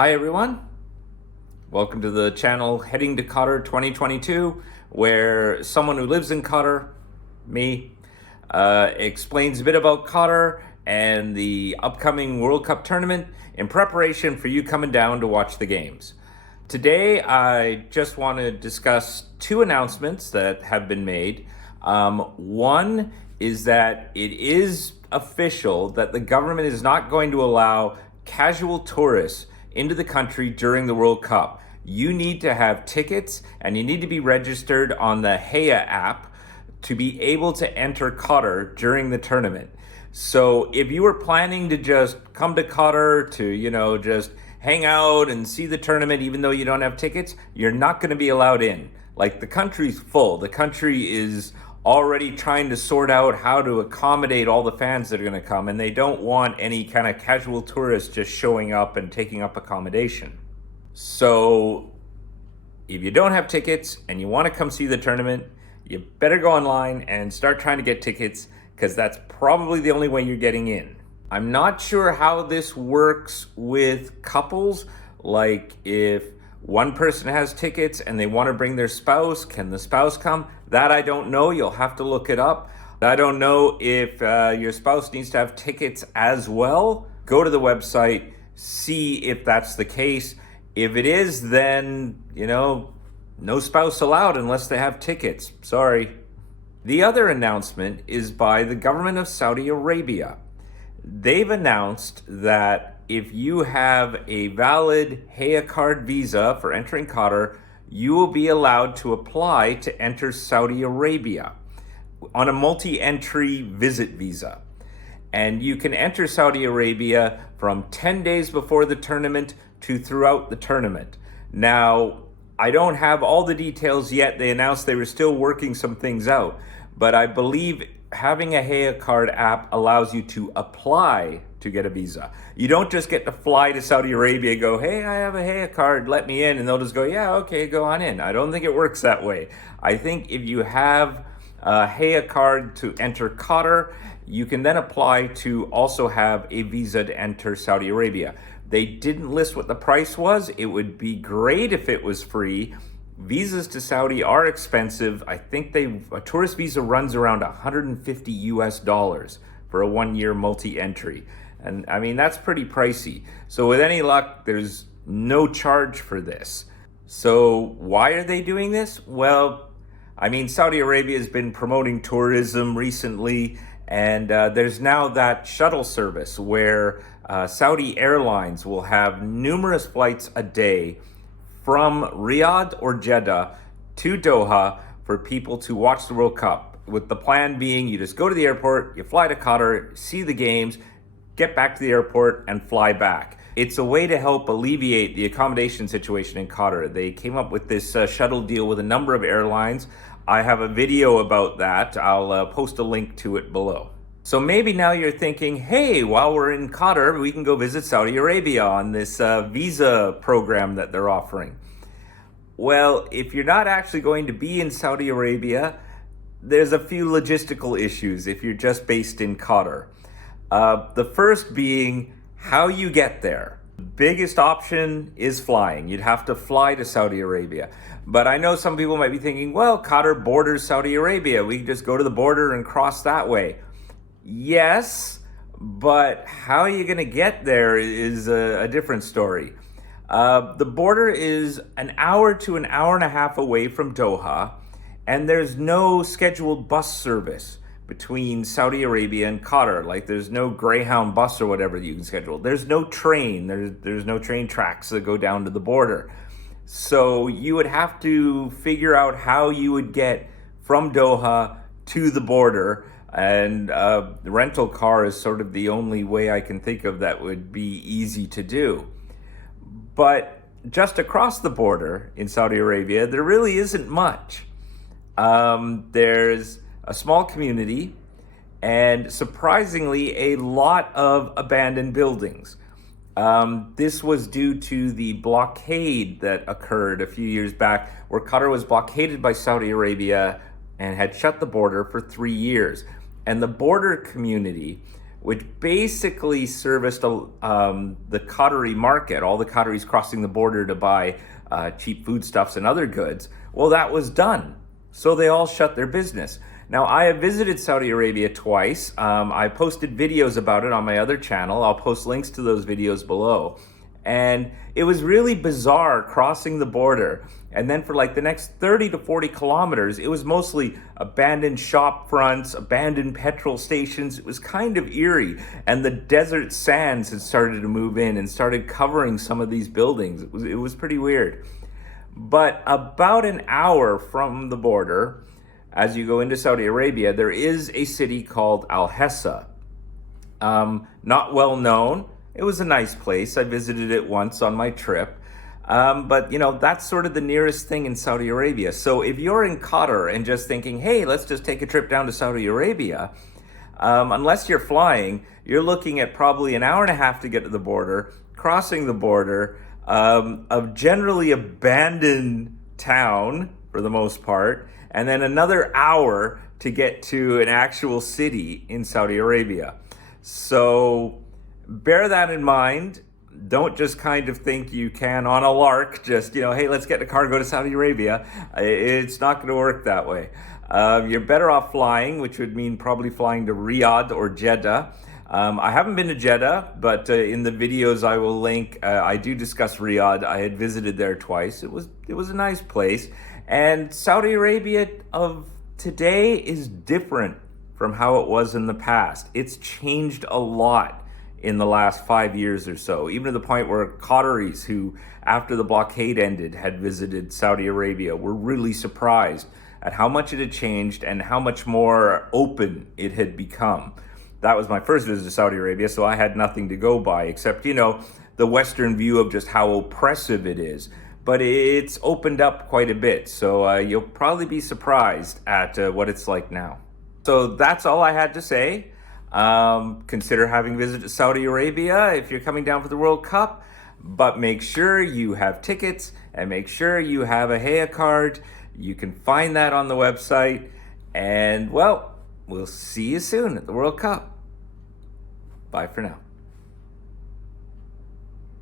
Hi everyone, welcome to the channel Heading to Qatar 2022, where someone who lives in Qatar, me, explains a bit about Qatar and the upcoming World Cup tournament in preparation for you coming down to watch the games. Today I just want to discuss two announcements that have been made. One is that it is official that the government is not going to allow casual tourists into the country during the World Cup. You need to have tickets and you need to be registered on the Heya app to be able to enter Qatar during the tournament. So if you were planning to just come to Qatar to, just hang out and see the tournament even though you don't have tickets, you're not going to be allowed in. Like, the country's full. The country is already trying to sort out how to accommodate all the fans that are going to come, and they don't want any kind of casual tourists just showing up and taking up accommodation. So if you don't have tickets and you want to come see the tournament, you better go online and start trying to get tickets, because that's probably the only way you're getting in. I'm not sure how this works with couples. Like, if one person has tickets and they want to bring their spouse, can the spouse come? That I don't know. You'll have to look it up. I don't know if your spouse needs to have tickets as well. Go to the website, see if that's the case. If it is, then, no spouse allowed unless they have tickets. Sorry. The other announcement is by the government of Saudi Arabia. They've announced that if you have a valid Heya Card visa for entering Qatar, you will be allowed to apply to enter Saudi Arabia on a multi-entry visit visa. And you can enter Saudi Arabia from 10 days before the tournament to throughout the tournament. Now, I don't have all the details yet. They announced they were still working some things out, but I believe having a Heya Card app allows you to apply to get a visa. You don't just get to fly to Saudi Arabia and go, hey, I have a Heya Card, let me in, and they'll just go, yeah, okay, go on in. I don't think it works that way. I think if you have a Heya Card to enter Qatar, you can then apply to also have a visa to enter Saudi Arabia. They didn't list what the price was. It would be great if it was free. Visas to Saudi are expensive. I think a tourist visa runs around $150 for a 1-year multi-entry. And I mean, that's pretty pricey. So with any luck, there's no charge for this. So why are they doing this? Well, I mean, Saudi Arabia has been promoting tourism recently, and there's now that shuttle service where Saudi Airlines will have numerous flights a day from Riyadh or Jeddah to Doha for people to watch the World Cup, with the plan being you just go to the airport, you fly to Qatar, see the games, get back to the airport, and fly back. It's a way to help alleviate the accommodation situation in Qatar. They came up with this shuttle deal with a number of airlines. I have a video about that. I'll post a link to it below. So maybe now you're thinking, hey, while we're in Qatar, we can go visit Saudi Arabia on this visa program that they're offering. Well, if you're not actually going to be in Saudi Arabia, there's a few logistical issues if you're just based in Qatar. The first being how you get there. The biggest option is flying. You'd have to fly to Saudi Arabia. But I know some people might be thinking, well, Qatar borders Saudi Arabia. We can just go to the border and cross that way. Yes, but how are you going to get there is a different story. The border is an hour to an hour and a half away from Doha, and there's no scheduled bus service between Saudi Arabia and Qatar. Like, there's no Greyhound bus or whatever that you can schedule. There's no train. There's no train tracks that go down to the border. So you would have to figure out how you would get from Doha to the border. And the rental car is sort of the only way I can think of that would be easy to do. But just across the border in Saudi Arabia, there really isn't much. There's a small community and, surprisingly, a lot of abandoned buildings. This was due to the blockade that occurred a few years back, where Qatar was blockaded by Saudi Arabia and had shut the border for 3 years. And the border community which basically serviced the Qatari market, all the Qataris crossing the border to buy cheap foodstuffs and other goods. Well, that was done. So they all shut their business. Now, I have visited Saudi Arabia twice. I posted videos about it on my other channel. I'll post links to those videos below. And it was really bizarre crossing the border. And then for like the next 30 to 40 kilometers, it was mostly abandoned shop fronts, abandoned petrol stations. It was kind of eerie. And the desert sands had started to move in and started covering some of these buildings. It was pretty weird. But about an hour from the border, as you go into Saudi Arabia, there is a city called Al-Hessa. Not well known. It was a nice place. I visited it once on my trip. But, that's sort of the nearest thing in Saudi Arabia. So if you're in Qatar and just thinking, hey, let's just take a trip down to Saudi Arabia, unless you're flying, you're looking at probably an hour and a half to get to the border, crossing the border, of generally abandoned town for the most part, and then another hour to get to an actual city in Saudi Arabia. So bear that in mind. Don't just kind of think you can on a lark, just, hey, let's get in a car and go to Saudi Arabia. It's not going to work that way. You're better off flying, which would mean probably flying to Riyadh or Jeddah. I haven't been to Jeddah, but in the videos I will link, I do discuss Riyadh. I had visited there twice. It was a nice place. And Saudi Arabia of today is different from how it was in the past. It's changed a lot in the last 5 years or so, even to the point where Qataris who, after the blockade ended, had visited Saudi Arabia were really surprised at how much it had changed and how much more open it had become. That was my first visit to Saudi Arabia, so I had nothing to go by except, the Western view of just how oppressive it is. But it's opened up quite a bit, so you'll probably be surprised at what it's like now. So that's all I had to say. Consider having visited Saudi Arabia if you're coming down for the World Cup, but make sure you have tickets and make sure you have a Heya Card. You can find that on the website, and well, we'll see you soon at the World Cup. Bye for now.